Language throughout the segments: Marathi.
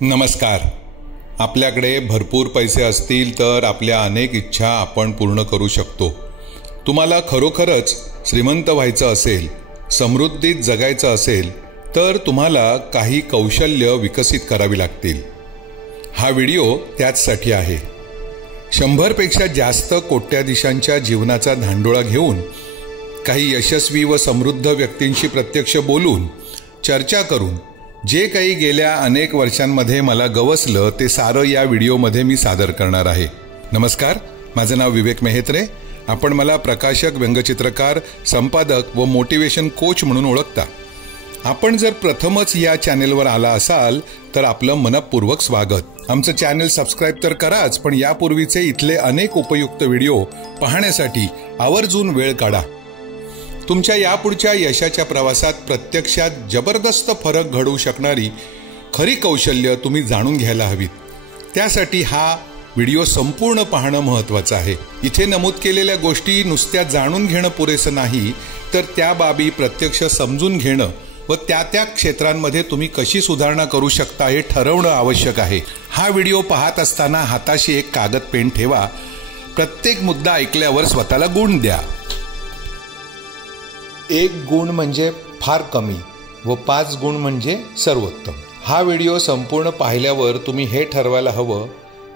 नमस्कार. आपल्याकडे भरपूर पैसे असतील तर आपल्या अनेक इच्छा आपण पूर्ण करू शकतो. तुम्हाला खरोखरच श्रीमंत व्हायचं असेल, समृद्धीत जगायचं असेल तर तुम्हाला काही कौशल्य विकसित करावी लागतील. हा व्हिडिओ त्याचसाठी आहे. 100 पेक्षा जास्त कोट्याधीशांच्या जीवनाचा धांडोळा घेऊन, काही यशस्वी व समृद्ध व्यक्तींशी प्रत्यक्ष बोलून, चर्चा करून जे काही गेल्या अनेक वर्षांमध्ये मला गवसलं ते सारं या व्हिडिओमध्ये मी सादर करणार आहे. नमस्कार, माझं नाव विवेक मेहत्रे. आपण मला प्रकाशक, व्यंगचित्रकार, संपादक व मोटिवेशन कोच म्हणून ओळखता. आपण जर प्रथमच या चॅनेलवर आला असाल तर आपलं मनपूर्वक स्वागत. आमचं चॅनेल सबस्क्राईब तर कराच, पण यापूर्वीचे इथले अनेक उपयुक्त व्हिडिओ पाहण्यासाठी आवर्जून वेळ काढा. तुमच्या यापुढच्या यशाच्या प्रवासात प्रत्यक्षात जबरदस्त फरक घडवू शकणारी खरी कौशल्य तुम्ही जाणून घ्यायला हवीत. त्यासाठी हा व्हिडिओ संपूर्ण पाहणं महत्त्वाचं आहे. इथे नमूद केलेल्या गोष्टी नुसत्या जाणून घेणं पुरेसं नाही, तर त्या बाबी प्रत्यक्ष समजून घेणं व त्या क्षेत्रांमध्ये तुम्ही कशी सुधारणा करू शकता हे ठरवणं आवश्यक आहे. हा व्हिडिओ पाहत असताना हाताशी एक कागद पेन ठेवा. प्रत्येक मुद्दा ऐकल्यावर स्वतःला गुण द्या. 1 गुण म्हणजे फार कमी व 5 गुण म्हणजे सर्वोत्तम. हा व्हिडिओ संपूर्ण पाहिल्यावर तुम्ही हे ठरवायला हवं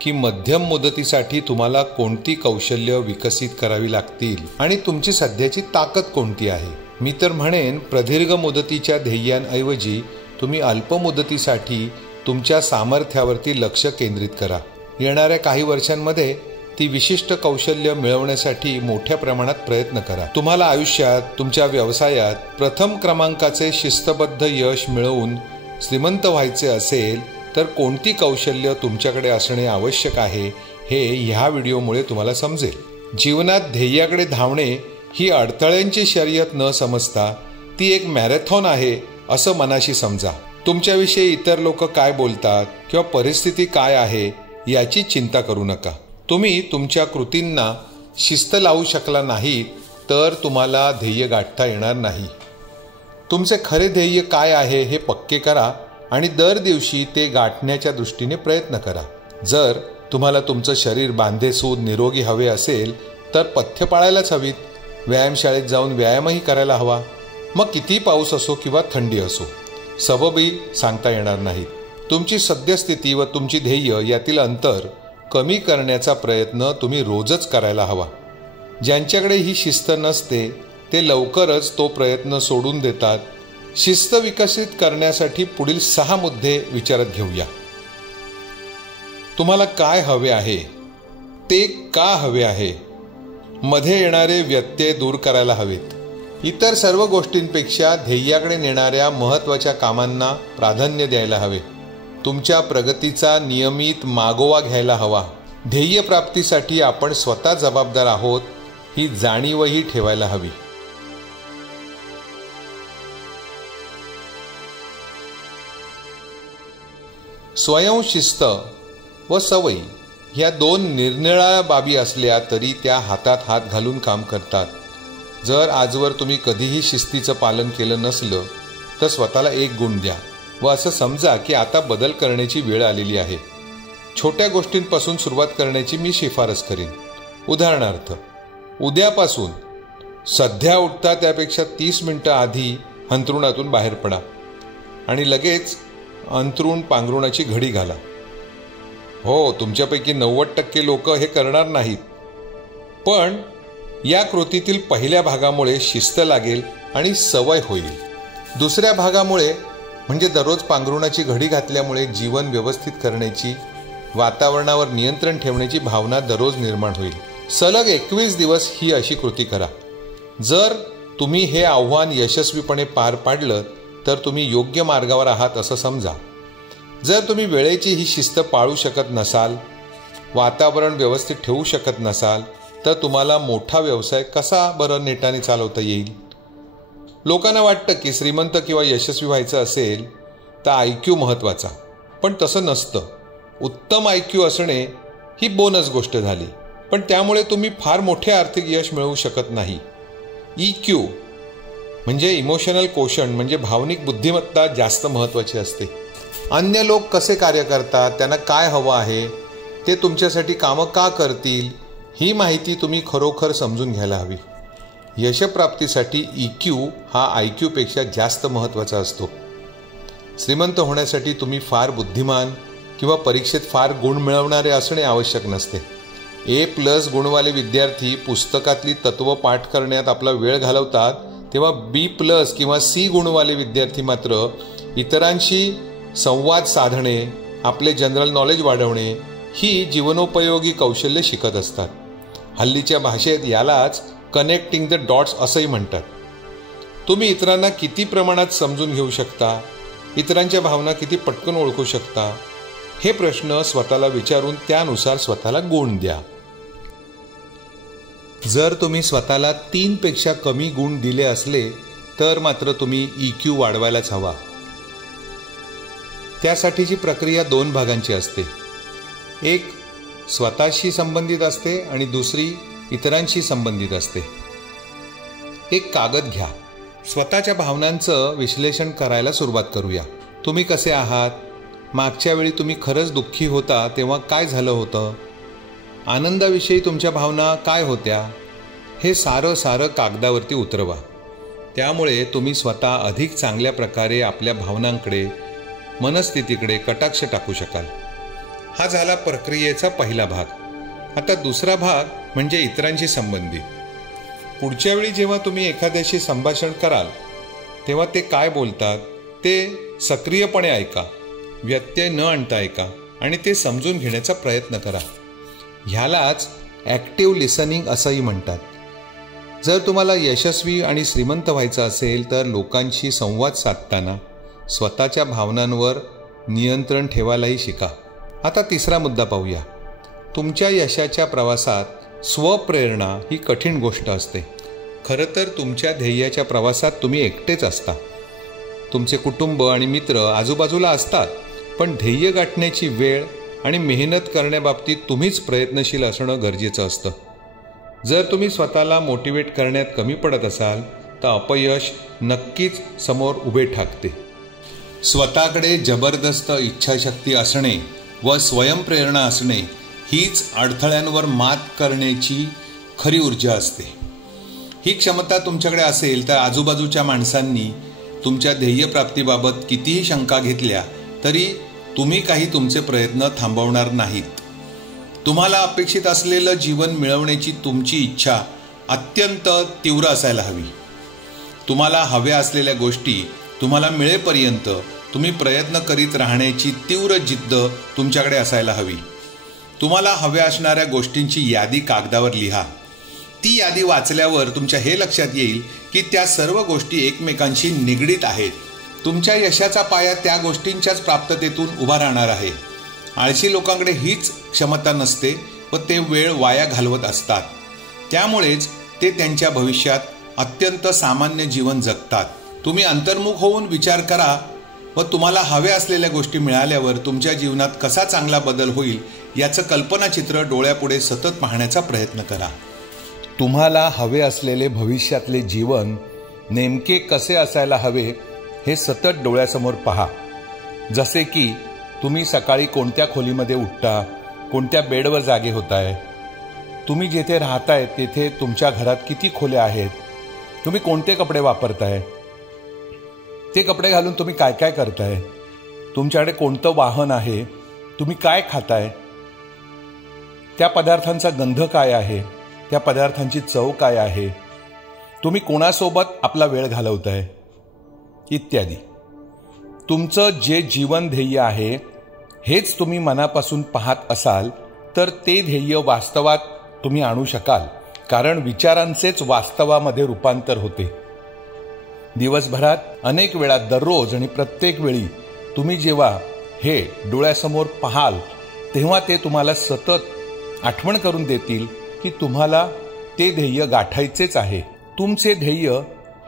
की मध्यम मुदतीसाठी तुम्हाला कोणती कौशल्य विकसित करावी लागतील आणि तुमची सध्याची ताकद कोणती आहे. मी तर म्हणेन, प्रदीर्घ मुदतीच्या ध्येयांऐवजी तुम्ही अल्प मुदतीसाठी तुमच्या सामर्थ्यावरती लक्ष केंद्रित करा. येणाऱ्या काही वर्षांमध्ये ती विशिष्ट कौशल्य मिळवण्यासाठी मोठ्या प्रमाणात प्रयत्न करा. तुम्हाला आयुष्यात, तुमच्या व्यवसायात प्रथम क्रमांकाचे शिस्तबद्ध यश मिळवून श्रीमंत व्हायचे असेल तर कोणती कौशल्य तुमच्याकडे असणे आवश्यक आहे हे ह्या व्हिडिओमुळे तुम्हाला समजेल. जीवनात ध्येयाकडे धावणे ही अडथळ्यांची शर्यत न समजता ती एक मॅरेथॉन आहे असं मनाशी समजा. तुमच्याविषयी इतर लोक काय बोलतात किंवा परिस्थिती काय आहे याची चिंता करू नका. तुम्ही तुमच्या कृतींना शिस्त लावू शकला नाही तर तुम्हाला ध्येय गाठता येणार नाही. तुमचे खरे ध्येय काय आहे हे पक्के करा आणि दर दिवशी ते गाठण्याच्या दृष्टीने प्रयत्न करा. जर तुम्हाला तुमचं शरीर बांधेसूद निरोगी हवे असेल तर पथ्य पाळायलाच हवीत. व्यायामशाळेत जाऊन व्यायामही करायला हवा. मग किती पाऊस असो किंवा थंडी असो, सबबही सांगता येणार नाही. तुमची सद्यस्थिती व तुमची ध्येय यातील अंतर कमी करण्याचा प्रयत्न तुम्ही रोजच करायला हवा. ज्यांच्याकडे ही शिस्त नसते ते लवकरच तो प्रयत्न सोडून देतात. शिस्त विकसित करण्यासाठी पुढील 6 मुद्दे विचारात घेऊया. तुम्हाला काय हवे आहे, ते का हवे आहे, मध्ये येणारे व्यत्यय दूर करायला हवेत. इतर सर्व गोष्टींपेक्षा ध्येयाकडे नेणाऱ्या महत्त्वाच्या कामांना प्राधान्य द्यायला हवे. तुमच्या प्रगतीचा नियमित मागोवा घ्यायला हवा. ध्येय प्राप्तीसाठी आपण स्वतः जबाबदार आहोत ही जाणीवही ठेवायला हवी. स्वयंशिस्त व सवयी ह्या 2 निरनिराळ्या बाबी असल्या तरी त्या हातात हात घालून काम करतात. जर आजवर तुम्ही कधीही शिस्तीचं पालन केलं नसलं तर स्वतःला 1 गुण द्या व असं समजा की आता बदल करण्याची वेळ आलेली आहे. छोट्या गोष्टींपासून सुरुवात करण्याची मी शिफारस करीन. उदाहरणार्थ, उद्यापासून सध्या उठता त्यापेक्षा 30 मिनिटं आधी अंथरुणातून बाहेर पडा आणि लगेच अंथरूण पांघरुणाची घडी घाला. हो, तुमच्यापैकी 90% लोक हे करणार नाहीत, पण या कृतीतील पहिल्या भागामुळे शिस्त लागेल आणि सवय होईल. दुसऱ्या भागामुळे म्हणजे दररोज पांघरुणाची घडी घातल्यामुळे जीवन व्यवस्थित करण्याची, वातावरणावर नियंत्रण ठेवण्याची भावना दररोज निर्माण होईल. सलग 21 दिवस ही अशी कृती करा. जर तुम्ही हे आव्हान यशस्वीपणे पार पाडलं तर तुम्ही योग्य मार्गावर आहात असं समजा. जर तुम्ही वेळेची ही शिस्त पाळू शकत नसाल, वातावरण व्यवस्थित ठेवू शकत नसाल तर तुम्हाला मोठा व्यवसाय कसा बरं नेटाने चालवता येईल. लोकांना वाटतं की श्रीमंत किंवा यशस्वी व्हायचं असेल तर IQ महत्त्वाचा, पण तसं नसतं. उत्तम IQ असणे ही बोनस गोष्ट झाली, पण त्यामुळे तुम्ही फार मोठे आर्थिक यश मिळवू शकत नाही. EQ म्हणजे इमोशनल कोशंट म्हणजे भावनिक बुद्धिमत्ता जास्त महत्त्वाची असते. अन्य लोक कसे कार्य करतात, त्यांना काय हवं आहे, ते तुमच्यासाठी कामं का करतील, ही माहिती तुम्ही खरोखर समजून घ्यायला हवी. यशप्राप्तीसाठी EQ हा IQ पेक्षा जास्त महत्त्वाचा असतो. श्रीमंत होण्यासाठी तुम्ही फार बुद्धिमान किंवा परीक्षेत फार गुण मिळवणारे असणे आवश्यक नसते. A+ गुणवाले विद्यार्थी पुस्तकातली तत्त्व पाठ करण्यात आपला वेळ घालवतात, तेव्हा B+ किंवा C गुणवाले विद्यार्थी मात्र इतरांशी संवाद साधणे, आपले जनरल नॉलेज वाढवणे ही जीवनोपयोगी कौशल्य शिकत असतात. हल्लीच्या भाषेत यालाच कनेक्टिंग द डॉट्स असंही म्हणतात. तुम्ही इतरांना किती प्रमाणात समजून घेऊ शकता, इतरांच्या भावना किती पटकन ओळखू शकता, हे प्रश्न स्वतःला विचारून त्यानुसार स्वतःला गुण द्या. जर तुम्ही स्वतःला 3 पेक्षा कमी गुण दिले असले तर मात्र तुम्ही EQ वाढवायलाच हवा. त्यासाठीची प्रक्रिया 2 भागांची असते. एक स्वतःशी संबंधित असते आणि दुसरी इतरांशी संबंधित असते. एक कागद घ्या. स्वतःच्या भावनांचं विश्लेषण करायला सुरुवात करूया. तुम्ही कसे आहात? मागच्या वेळी तुम्ही खरंच दुःखी होता तेव्हा काय झालं होतं? आनंदाविषयी तुमच्या भावना काय होत्या? हे सारं कागदावरती उतरवा. त्यामुळे तुम्ही स्वतः अधिक चांगल्या प्रकारे आपल्या भावनांकडे, मनस्थितीकडे कटाक्ष टाकू शकाल. हा झाला प्रक्रियेचा पहिला भाग. आता दुसरा भाग म्हणजे इतरांशी संबंधित. पुढच्या वेळी जेव्हा तुम्ही एखाद्याशी संभाषण कराल तेव्हा ते काय बोलतात ते सक्रियपणे ऐका, व्यत्यय न आणता ऐका आणि ते समजून घेण्याचा प्रयत्न करा. ह्यालाच ॲक्टिव्ह लिसनिंग असंही म्हणतात. जर तुम्हाला यशस्वी आणि श्रीमंत व्हायचं असेल तर लोकांशी संवाद साधताना स्वतःच्या भावनांवर नियंत्रण ठेवायलाही शिका. आता तिसरा मुद्दा पाहूया. तुमच्या यशाच्या प्रवासात स्वप्रेरणा ही कठीण गोष्ट असते. खरं तर तुमच्या ध्येयाच्या प्रवासात तुम्ही एकटेच असता. तुमचे कुटुंब आणि मित्र आजूबाजूला असतात, पण ध्येय गाठण्याची वेळ आणि मेहनत करण्याबाबतीत तुम्हीच प्रयत्नशील असणं गरजेचं असतं. जर तुम्ही स्वतःला मोटिवेट करण्यात कमी पडत असाल तर अपयश नक्कीच समोर उभे ठाकते. स्वतःकडे जबरदस्त इच्छाशक्ती असणे व स्वयंप्रेरणा असणे हीच अडथळ्यांवर मात करण्याची खरी ऊर्जा असते. ही क्षमता तुमच्याकडे असेल तर आजूबाजूच्या माणसांनी तुमच्या ध्येयप्राप्तीबाबत कितीही शंका घेतल्या तरी तुम्ही काही तुमचे प्रयत्न थांबवणार नाहीत. तुम्हाला अपेक्षित असलेलं जीवन मिळवण्याची तुमची इच्छा अत्यंत तीव्र असायला हवी. तुम्हाला हव्या असलेल्या गोष्टी तुम्हाला मिळेपर्यंत तुम्ही प्रयत्न करीत राहण्याची तीव्र जिद्द तुमच्याकडे असायला हवी. तुम्हाला हव्या असणाऱ्या गोष्टींची यादी कागदावर लिहा. ती यादी वाचल्यावर तुमच्या हे लक्षात येईल की त्या सर्व गोष्टी एकमेकांशी निगडीत आहेत. तुमच्या यशाचा पाया त्या गोष्टींच्याच प्राप्ततेतून उभा राहणार आहे. आळशी लोकांकडे हीच क्षमता नसते व ते वेळ वाया घालवत असतात. त्यामुळेच ते त्यांच्या भविष्यात अत्यंत सामान्य जीवन जगतात. तुम्ही अंतर्मुख होऊन विचार करा व तुम्हाला हव्या असलेल्या गोष्टी मिळाल्यावर तुमच्या जीवनात कसा चांगला बदल होईल याचं कल्पनाचित्र डोळ्यापुढे सतत पाहण्याचा प्रयत्न करा. तुम्हाला हवे असलेले भविष्यातले जीवन नेमके कसे असायला हवे हे सतत डोळ्यासमोर पहा. जसे की तुम्ही सकाळी कोणत्या खोलीमध्ये उठता, कोणत्या बेडवर जागे होताय, तुम्ही जिथे राहताय तेथे तुमच्या घरात किती खोल्या आहेत, तुम्ही कोणते कपडे वापरताय, ते कपडे घालून तुम्ही काय काय करताय, तुमच्याकडे कोणतं वाहन आहे, तुम्ही काय खाताय, त्या पदार्थांचा गंध काय आहे, त्या पदार्थांची चव काय आहे, तुम्ही कोणासोबत आपला वेळ घालवताय इत्यादी. तुमचं जे जीवन ध्येय आहे हेच तुम्ही मनापासून पाहत असाल तर ते ध्येय वास्तवात तुम्ही आणू शकाल, कारण विचारांचेच वास्तवामध्ये रूपांतर होते. दिवसभरात अनेक वेळा, दररोज आणि प्रत्येक वेळी तुम्ही जेव्हा हे डोळ्यासमोर पाहाल तेव्हा ते तुम्हाला सतत आठवण करून देतील की तुम्हाला ते ध्येय गाठायचेच आहे. तुमचे ध्येय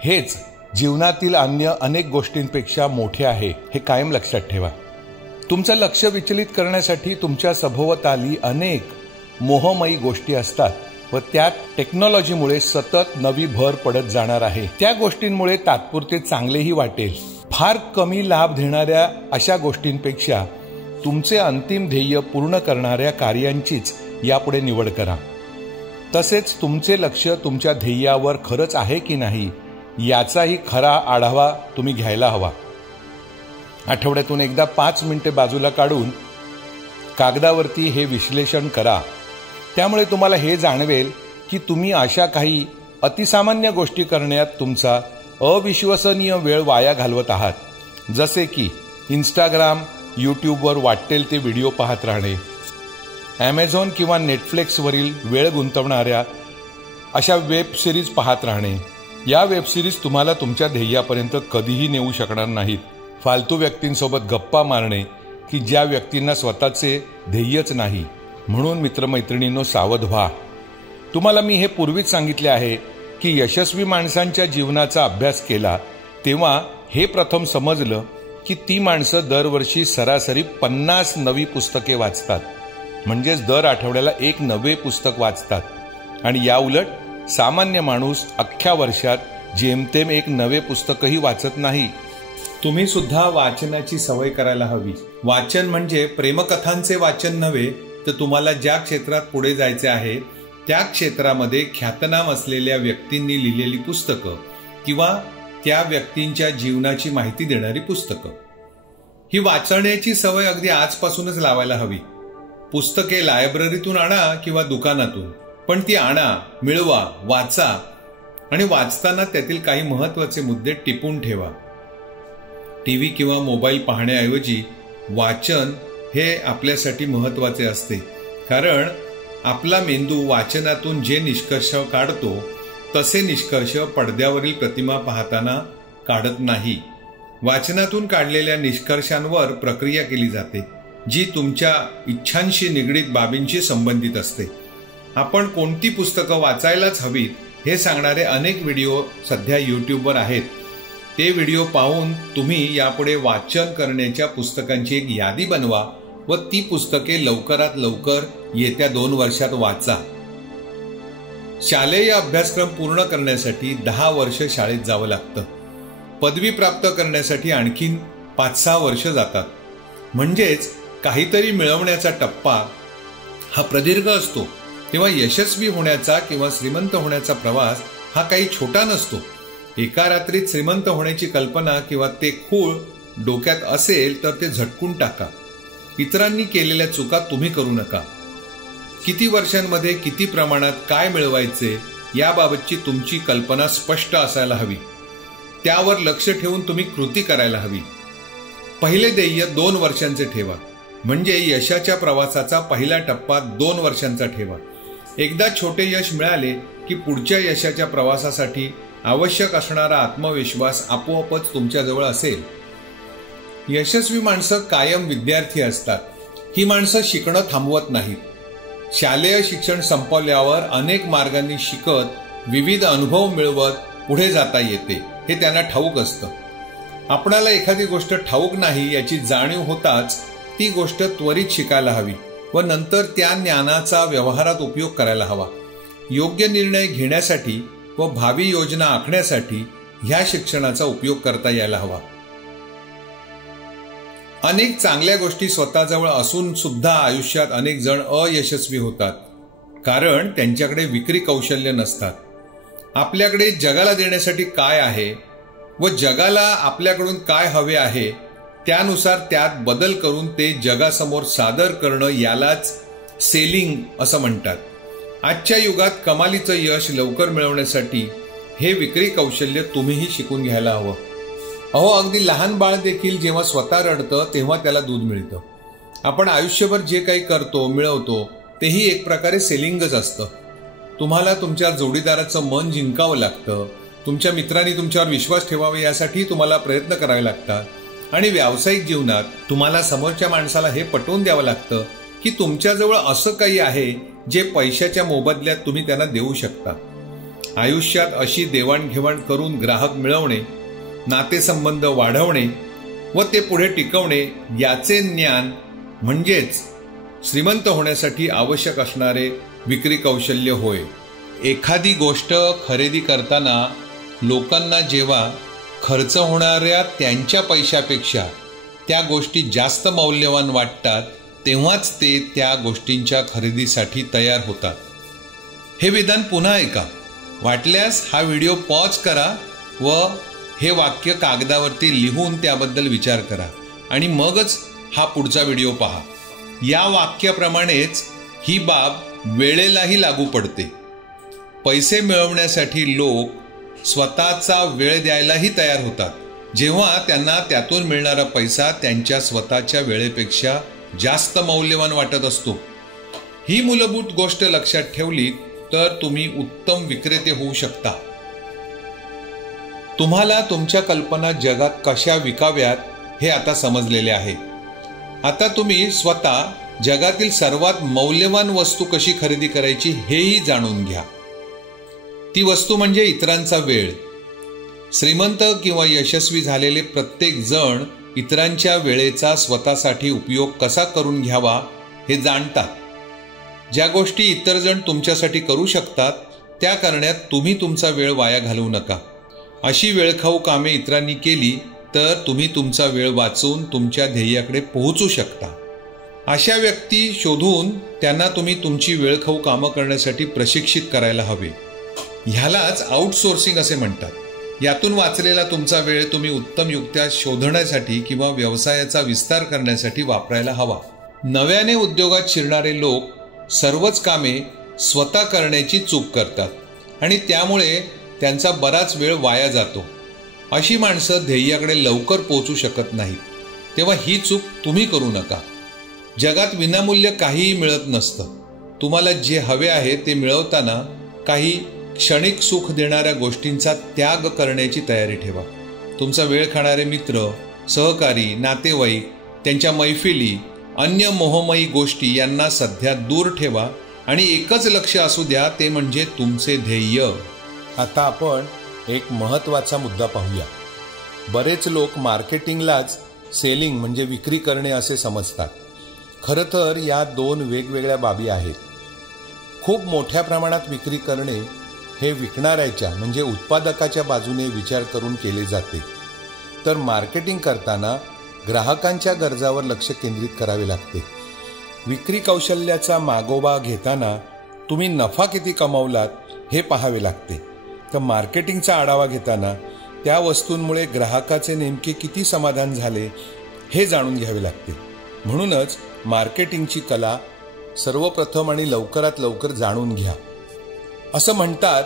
हेच जीवनातील अन्य अनेक गोष्टींपेक्षा मोठे आहे हे कायम लक्षात ठेवा. तुमचं लक्ष विचलित करण्यासाठी तुमच्या सभोवताली अनेक मोहमयी गोष्टी असतात व त्यात टेक्नॉलॉजीमुळे सतत नवी भर पडत जाणार आहे. त्या गोष्टींमुळे तात्पुरते चांगलेही वाटेल, फार कमी लाभ देणाऱ्या अशा गोष्टींपेक्षा तुमचे अंतिम ध्येय पूर्ण करणाऱ्या कार्यांचीच यापुढे निवड करा. तसेच तुमचे लक्ष तुमच्या ध्येयावर खरंच आहे की नाही याचाही खरा आढावा तुम्ही घ्यायला हवा. आठवड्यातून एकदा 5 मिनिटे बाजूला काढून कागदावरती हे विश्लेषण करा. त्यामुळे तुम्हाला हे जाणवेल की तुम्ही अशा काही अतिसामान्य गोष्टी करण्यात तुमचा अविश्वसनीय वेळ वाया घालवत आहात. जसे की इंस्टाग्राम, यूट्यूबवर वाटेल ते व्हिडिओ पाहत राहणे, ॲमेझॉन किंवा नेटफ्लिक्सवरील वेळ गुंतवणाऱ्या अशा वेब सिरीज पाहत राहणे. या वेब सिरीज तुम्हाला तुमच्या ध्येयापर्यंत कधीही नेऊ शकणार नाहीत. फालतू व्यक्तींसोबत गप्पा मारणे की ज्या व्यक्तींना स्वतःचे ध्येयच नाही. म्हणून मित्रमैत्रिणींनो, सावध व्हा. तुम्हाला मी हे पूर्वीच सांगितले आहे की यशस्वी माणसांच्या जीवनाचा अभ्यास केला तेव्हा हे प्रथम समजलं की ती माणसं दरवर्षी सरासरी 50 नवी पुस्तके वाचतात. म्हणजेच दर आठवड्याला एक नवे पुस्तक वाचतात. आणि याउलट सामान्य माणूस अख्ख्या वर्षात जेमतेम एक नवे पुस्तकही वाचत नाही. तुम्ही सुद्धा वाचनाची सवय करायला हवी. वाचन म्हणजे प्रेमकथांचे वाचन नव्हे, तर तुम्हाला ज्या क्षेत्रात पुढे जायचे आहे त्या क्षेत्रामध्ये ख्यातनाम असलेल्या व्यक्तींनी लिहिलेली पुस्तकं किंवा त्या व्यक्तींच्या जीवनाची माहिती देणारी पुस्तकं. ही वाचण्याची सवय अगदी आजपासूनच लावायला हवी. पुस्तके लायब्ररीतून आणा किंवा दुकानातून, पण ती आणा, मिळवा, वाचा आणि वाचताना त्यातील काही महत्त्वाचे मुद्दे टिपून ठेवा. टीव्ही किंवा मोबाईल पाहण्याऐवजी वाचन हे आपल्यासाठी महत्त्वाचे असते. कारण आपला मेंदू वाचनातून जे निष्कर्ष काढतो तसे निष्कर्ष पडद्यावरील प्रतिमा पाहताना काढत नाही. वाचनातून काढलेल्या निष्कर्षांवर प्रक्रिया केली जाते जी तुमच्या इच्छांशी निगडीत बाबींशी संबंधित असते. आपण कोणती पुस्तकं वाचायलाच हवीत हे सांगणारे अनेक व्हिडिओ सध्या यूट्यूबवर आहेत. ते व्हिडिओ पाहून तुम्ही यापुढे वाचन करण्याच्या पुस्तकांची एक यादी बनवा व ती पुस्तके लवकरात लवकर येत्या 2 वर्षात वाचा. शालेय अभ्यासक्रम पूर्ण करण्यासाठी 10 वर्ष शाळेत जावं लागतं. पदवी प्राप्त करण्यासाठी आणखीन 5-6 वर्ष जातात. म्हणजेच काहीतरी मिळवण्याचा टप्पा हा प्रदीर्घ असतो. तेव्हा यशस्वी होण्याचा किंवा श्रीमंत होण्याचा प्रवास हा काही छोटा नसतो. एका रात्रीत श्रीमंत होण्याची कल्पना किंवा ते खूळ डोक्यात असेल तर ते झटकून टाका. इतरांनी केलेल्या चुका तुम्ही करू नका. किती वर्षांमध्ये किती प्रमाणात काय मिळवायचे याबाबतची तुमची कल्पना स्पष्ट असायला हवी. त्यावर लक्ष ठेवून तुम्ही कृती करायला हवी. पहिले ध्येय 2 वर्षांचे ठेवा. म्हणजे यशाच्या प्रवासाचा पहिला टप्पा 2 वर्षांचा ठेवा. एकदा छोटे यश मिळाले की पुढच्या यशाच्या प्रवासासाठी आवश्यक असणारा आत्मविश्वास आपोआपच तुमच्याजवळ असेल. यशस्वी माणसं कायम विद्यार्थी असतात. ही माणसं शिकणं थांबवत नाहीत. शालेय शिक्षण संपवल्यावर अनेक मार्गांनी शिकत विविध अनुभव मिळवत पुढे जाता येते हे त्यांना ठाऊक असतं. आपणाला एखादी गोष्ट ठाऊक नाही याची जाणीव होताच ती गोष्ट त्वरित शिकायला हवी व नंतर त्या ज्ञानाचा व्यवहारात उपयोग करायला हवा. योग्य निर्णय घेण्यासाठी व भावी योजना आखण्यासाठी ह्या शिक्षणाचा उपयोग करता यायला हवा. अनेक चांगल्या गोष्टी स्वतःजवळ असून सुद्धा आयुष्यात अनेक जण अयशस्वी होतात कारण त्यांच्याकडे विक्री कौशल्य नसतात. आपल्याकडे जगाला देण्यासाठी काय आहे व जगाला आपल्याकडून काय हवे आहे त्यानुसार त्यात बदल करून ते जगासमोर सादर करणं यालाच सेलिंग असं म्हणतात. आजच्या युगात कमालीचं यश लवकर मिळवण्यासाठी हे विक्री कौशल्य तुम्हीही शिकून घ्यायला हवं. अगदी लहान बाळ देखील जेव्हा स्वतः रडतं तेव्हा त्याला दूध मिळतं. आपण आयुष्यभर जे काही करतो मिळवतो तेही एक प्रकारे सेलिंगच असतं. तुम्हाला तुमच्या जोडीदाराचं मन जिंकावं लागतं. तुमच्या मित्रांनी तुमच्यावर विश्वास ठेवावा यासाठी तुम्हाला प्रयत्न करावे लागतात. आणि व्यावसायिक जीवनात तुम्हाला समोरच्या माणसाला हे पटवून द्यावं लागतं की तुमच्याजवळ असं काही आहे जे पैशाच्या मोबदल्यात तुम्ही त्यांना देऊ शकता. आयुष्यात अशी देवाणघेवाण करून ग्राहक मिळवणे, नातेसंबंध वाढवणे व ते पुढे टिकवणे याचे ज्ञान म्हणजेच श्रीमंत होण्यासाठी आवश्यक असणारे विक्री कौशल्य होय. एखादी गोष्ट खरेदी करताना लोकांना जेव्हा खर्च होणाऱ्या त्यांच्या पैशापेक्षा त्या गोष्टी जास्त मौल्यवान वाटतात, तेव्हाच ते त्या गोष्टींच्या खरेदीसाठी तयार होतात. हे विधान पुन्हा ऐका. वाटल्यास हा व्हिडिओ पॉज करा व हे वाक्य कागदावरती लिहून त्याबद्दल विचार करा आणि मगच हा पुढचा व्हिडिओ पहा. या वाक्याप्रमाणेच ही बाब वेळेलाही लागू पडते. पैसे मिळवण्यासाठी लोक स्वतःचा वेळ द्यायलाही तयार होतात, जेव्हा त्यांना त्यातून मिळणारा पैसा त्यांच्या स्वतःच्या वेळेपेक्षा जास्त मौल्यवान वाटत असतो. ही मूलभूत गोष्ट लक्षात ठेवली तर तुम्ही उत्तम विक्रेते होऊ शकता. तुम्हाला तुमच्या कल्पना जगात कशा विकाव्यात हे आता समजलेले आहे. आता तुम्ही स्वतः जगातील सर्वात मौल्यवान वस्तू कशी खरेदी करायची हेही जाणून घ्या. ती वस्तू म्हणजे इतरांचा वेळ. श्रीमंत किंवा यशस्वी झालेले प्रत्येक जण इतरांच्या वेळेचा स्वतःसाठी उपयोग कसा करून घ्यावा हे जाणतात. ज्या गोष्टी इतर जण तुमच्यासाठी करू शकतात त्या करण्यात तुम्ही तुमचा वेळ वाया घालवू नका. अशी वेळखाऊ कामे इतरांनी केली तर तुम्ही तुमचा वेळ वाचवून तुमच्या ध्येयाकडे पोहोचू शकता. अशा व्यक्ती शोधून त्यांना तुम्ही तुमची वेळखाऊ कामं करण्यासाठी प्रशिक्षित करायला हवे. ह्यालाच आउटसोर्सिंग असे म्हणतात. यातून वाचलेला तुमचा वेळ तुम्ही उत्तम युक्त्या शोधण्यासाठी किंवा व्यवसायाचा विस्तार करण्यासाठी वापरायला हवा. नव्याने उद्योगात शिरणारे लोक सर्वच कामे स्वतः करण्याची चूक करतात आणि त्यामुळे त्यांचा बराच वेळ वाया जातो. अशी माणसं ध्येयाकडे लवकर पोहोचू शकत नाहीत. तेव्हा ही चूक तुम्ही करू नका. जगात विनामूल्य काहीही मिळत नसतं. तुम्हाला जे हवे आहे ते मिळवताना काही क्षणिक सुख देणाऱ्या गोष्टींचा त्याग करण्याची तयारी ठेवा. तुमचा वेळ खाणारे मित्र, सहकारी, नातेवाईक, त्यांच्या मैफिली, अन्य मोहमयी गोष्टी यांना सध्या दूर ठेवा आणि एकच लक्ष असू द्या, ते म्हणजे तुमचे ध्येय. आता आपण एक महत्त्वाचा मुद्दा पाहूया. बरेच लोक मार्केटिंगलाच सेलिंग म्हणजे विक्री करणे असे समजतात. खरं तर या दोन वेगवेगळ्या बाबी आहेत. खूप मोठ्या प्रमाणात विक्री करणे हे विकणाऱ्याच्या म्हणजे उत्पादकाच्या बाजूने विचार करून केले जाते, तर मार्केटिंग करताना ग्राहकांच्या गरजावर लक्ष केंद्रित करावे लागते. विक्री कौशल्याचा मागोवा घेताना तुम्ही नफा किती कमावलात हे पाहावे लागते, तर मार्केटिंगचा आढावा घेताना त्या वस्तूंमुळे ग्राहकाचे नेमके किती समाधान झाले हे जाणून घ्यावे लागते. म्हणूनच मार्केटिंगची कला सर्वप्रथम आणि लवकरात लवकर जाणून घ्या. असं म्हणतात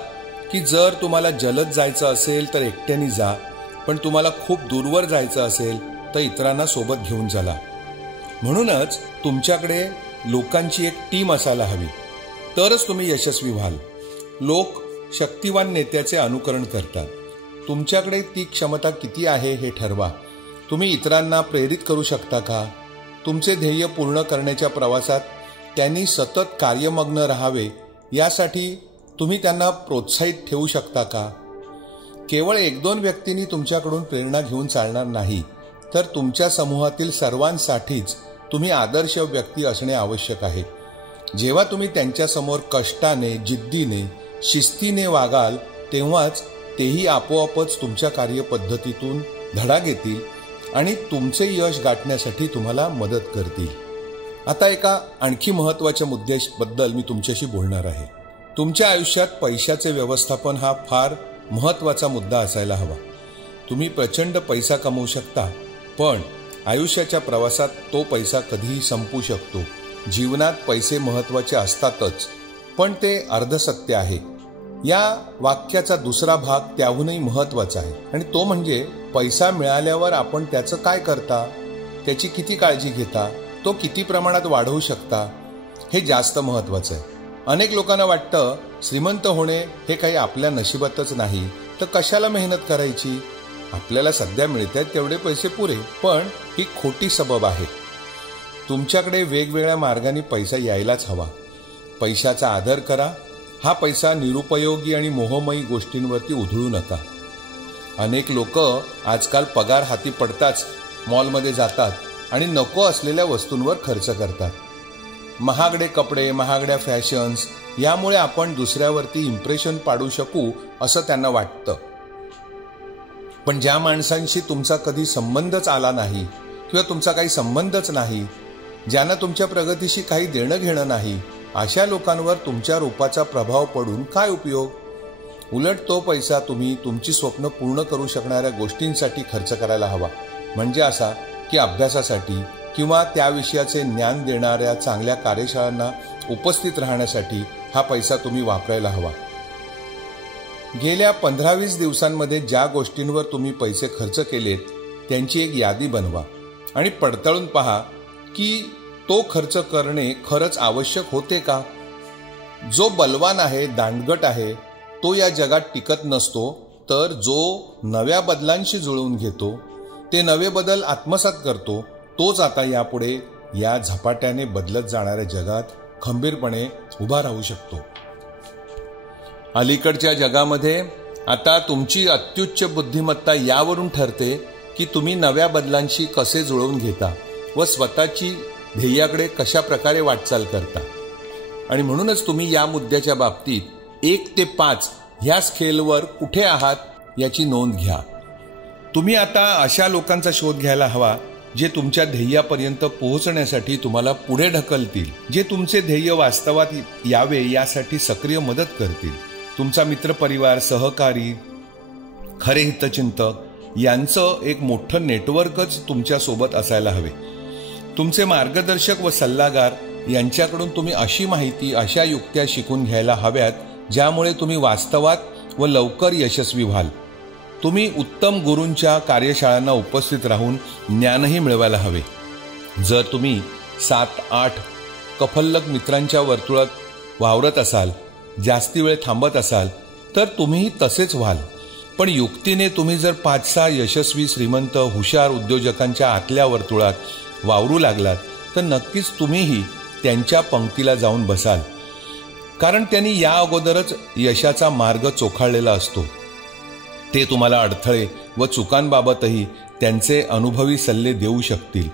की जर तुम्हाला जलद जायचं असेल तर एकट्याने जा, पण तुम्हाला खूप दूरवर जायचं असेल तर इतरांना सोबत घेऊन चला. म्हणूनच तुमच्याकडे लोकांची एक टीम असायला हवी, तरच तुम्ही यशस्वी व्हाल. लोक शक्तिवान नेत्याचे अनुकरण करतात. तुमच्याकडे ती क्षमता किती आहे हे ठरवा. तुम्ही इतरांना प्रेरित करू शकता का? तुमचे ध्येय पूर्ण करण्याच्या प्रवासात त्यांनी सतत कार्यमग्न राहावे यासाठी तुम्ही त्यांना प्रोत्साहित ठेवू शकता का? केवळ 1-2 व्यक्तींनी तुमच्याकडून प्रेरणा घेऊन चालणार नाही, तर तुमच्या समूहातील सर्वांसाठीच तुम्ही आदर्श व्यक्ती असणे आवश्यक आहे. जेव्हा तुम्ही त्यांच्यासमोर कष्टाने, जिद्दीने, शिस्तीने वागाल तेव्हाच तेही आपोआपच तुमच्या कार्यपद्धतीतून धडा घेतील आणि तुमचे यश गाठण्यासाठी तुम्हाला मदत करतील. आता एका आणखी महत्त्वाच्या मुद्द्याबद्दल मी तुमच्याशी बोलणार आहे. तुमच्या आयुष्यात पैशाचे व्यवस्थापन हा फार महत्त्वाचा मुद्दा असायला हवा. तुम्ही प्रचंड पैसा कमवू शकता, पण आयुष्याच्या प्रवासात तो पैसा कधीही संपू शकतो. जीवनात पैसे महत्त्वाचे असतातच, पण ते अर्धसत्य आहे. या वाक्याचा दुसरा भाग त्याहूनही महत्त्वाचा आहे आणि तो म्हणजे पैसा मिळाल्यावर आपण त्याचं काय करता, त्याची किती काळजी घेता, तो किती प्रमाणात वाढवू शकता, हे जास्त महत्त्वाचं आहे. अनेक लोकांना वाटतं श्रीमंत होणे हे काही आपल्या नशिबातच नाही, तर कशाला मेहनत करायची, आपल्याला सध्या मिळत आहेत तेवढे पैसे पुरे. पण ही खोटी सबब आहे. तुमच्याकडे वेगवेगळ्या मार्गाने पैसा यायलाच हवा. पैशाचा आदर करा. हा पैसा निरुपयोगी आणि मोहमयी गोष्टींवरती उधळू नका. अनेक लोक आजकाल पगार हाती पडताच मॉलमध्ये जातात आणि नको असलेल्या वस्तूंवर खर्च करतात. महागडे कपडे, महागड्या फॅशन्स यामुळे आपण दुसऱ्यावरती इम्प्रेशन पाडू शकू असं त्यांना वाटतं. पण ज्या माणसांशी तुमचा कधी संबंधच आला नाही किंवा तुमचा काही संबंधच नाही, ज्यांना तुमच्या प्रगतीशी काही देणं घेणं नाही, अशा लोकांवर तुमच्या रूपाचा प्रभाव पडून काय उपयोग? उलट तो पैसा तुम्ही तुमची स्वप्न पूर्ण करू शकणाऱ्या गोष्टींसाठी खर्च करायला हवा. म्हणजे असा की अभ्यासासाठी किंवा त्या विषयाचे ज्ञान देणाऱ्या चांगल्या कार्यशाळांना उपस्थित राहण्यासाठी हा पैसा तुम्ही वापरायला हवा. गेल्या 15-20 दिवसांमध्ये ज्या गोष्टींवर तुम्ही पैसे खर्च केलेत त्यांची एक यादी बनवा आणि पडताळून पहा की तो खर्च करणे खरंच आवश्यक होते का? जो बलवान आहे, दांडगट आहे, तो या जगात टिकत नसतो, तर जो नव्या बदलांशी जुळवून घेतो, ते नवे बदल आत्मसात करतो, तोच आता यापुढे या झपाट्याने बदलत जाणाऱ्या जगात खंबीरपणे उभा राहू शकतो. अलीकडच्या जगामध्ये आता तुमची अत्युच्च बुद्धिमत्ता यावरून ठरते की तुम्ही नव्या बदलांशी कसे जुळवून घेता व स्वतःची ध्येयाकडे कशा प्रकारे वाटचाल करता. आणि म्हणूनच तुम्ही या मुद्द्याच्या बाबतीत 1 ते 5 ह्या स्केलवर कुठे आहात याची नोंद घ्या. तुम्ही आता अशा लोकांचा शोध घ्यायला हवा जे तुमच्या ध्येयापर्यंत पोहोचण्यासाठी तुम्हाला पुढे ढकलतील, जे तुमचे ध्येय वास्तवात यावे यासाठी सक्रिय मदत करतील. तुमचा मित्रपरिवार, सहकारी, खरे हितचिंतक यांचं एक मोठं नेटवर्कच तुमच्या सोबत असायला हवे. तुमचे मार्गदर्शक व सल्लागार यांच्याकडून तुम्ही अशी माहिती, अशा युक्त्या शिकून घ्यायला हव्यात ज्यामुळे तुम्ही वास्तवात व लवकर यशस्वी व्हाल. तुम्ही उत्तम गुरूंच्या कार्यशाळांना उपस्थित राहून ज्ञानही मिळवायला हवे. जर तुम्ही 7-8 कफल्लक मित्रांच्या वर्तुळात वावरत असाल, जास्ती वेळ थांबत असाल, तर तुम्हीही तसेच व्हाल. पण युक्तीने तुम्ही जर 5-6 यशस्वी, श्रीमंत, हुशार उद्योजकांच्या आतल्या वर्तुळात वावरू लागलात तर नक्कीच तुम्हीही त्यांच्या पंक्तीला जाऊन बसाल. कारण त्यांनी या अगोदरच यशाचा मार्ग चोखाळलेला असतो. ते तुम्हाला अडथळे व चुकांबाबतही त्यांचे अनुभवी सल्ले देऊ शकतील,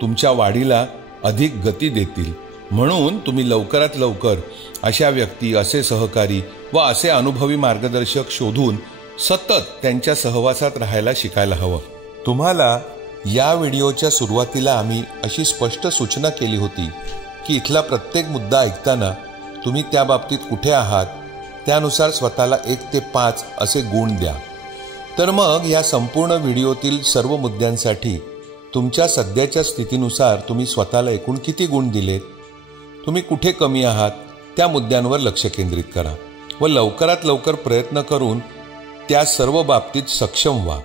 तुमच्या वाढीला अधिक गती देतील. म्हणून तुम्ही लवकरात लवकर अशा व्यक्ती, असे सहकारी व असे अनुभवी मार्गदर्शक शोधून सतत त्यांच्या सहवासात राहायला शिकायला हवं. तुम्हाला या व्हिडिओच्या सुरुवातीला आम्ही अशी स्पष्ट सूचना केली होती की इथला प्रत्येक मुद्दा ऐकताना तुम्ही त्या बाबतीत कुठे आहात त्यानुसार स्वतःला 1 ते 5 असे गुण द्या. तर मग या संपूर्ण व्हिडिओतील सर्व मुद्द्यांसाठी तुमच्या सध्याच्या स्थितीनुसार तुम्ही स्वतःला एकूण किती गुण दिलेत, तुम्ही कुठे कमी आहात त्या मुद्द्यांवर लक्ष केंद्रित करा व लवकरात लवकर प्रयत्न करून त्या सर्व बाबतीत सक्षम व्हा.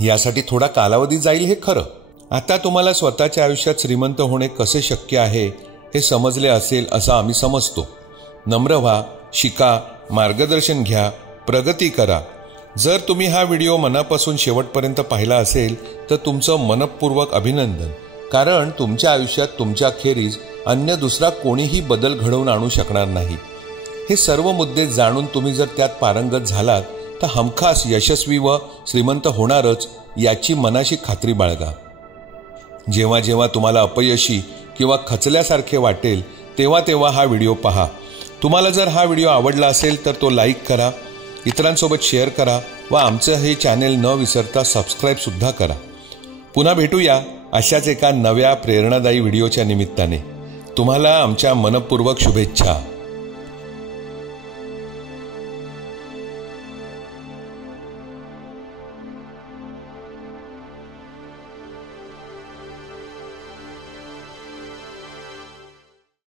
यासाठी थोडा कालावधी जाईल हे खरं. आता तुम्हाला स्वतःच्या आयुष्यात श्रीमंत होणे कसे शक्य आहे हे समजले असेल असं आम्ही समजतो. नम्र व्हा, शिका, मार्गदर्शन घ्या, प्रगती करा. जर तुम्ही हा व्हिडिओ मनापासून शेवटपर्यंत पाहिला असेल तर तुमचं मनपूर्वक अभिनंदन. कारण तुमच्या आयुष्यात तुमच्याखेरीज अन्य दुसरा कोणीही बदल घडवून आणू शकणार नाही. हे सर्व मुद्दे जाणून तुम्ही जर त्यात पारंगत झालात तर हमखास यशस्वी व श्रीमंत होणारच याची मनाशी खात्री बाळगा. जेव्हा जेव्हा तुम्हाला अपयशी किंवा खचल्यासारखे वाटेल तेव्हा तेव्हा हा व्हिडिओ पहा. तुम्हाला जर हा व्हिडिओ आवडला असेल तर तो लाईक करा, इतरांसोबत शेअर करा व आमचं हे चॅनेल न विसरता सबस्क्राईबसुद्धा करा. पुन्हा भेटूया अशाच एका नव्या प्रेरणादायी व्हिडिओच्या निमित्ताने. तुम्हाला आमच्या मनपूर्वक शुभेच्छा.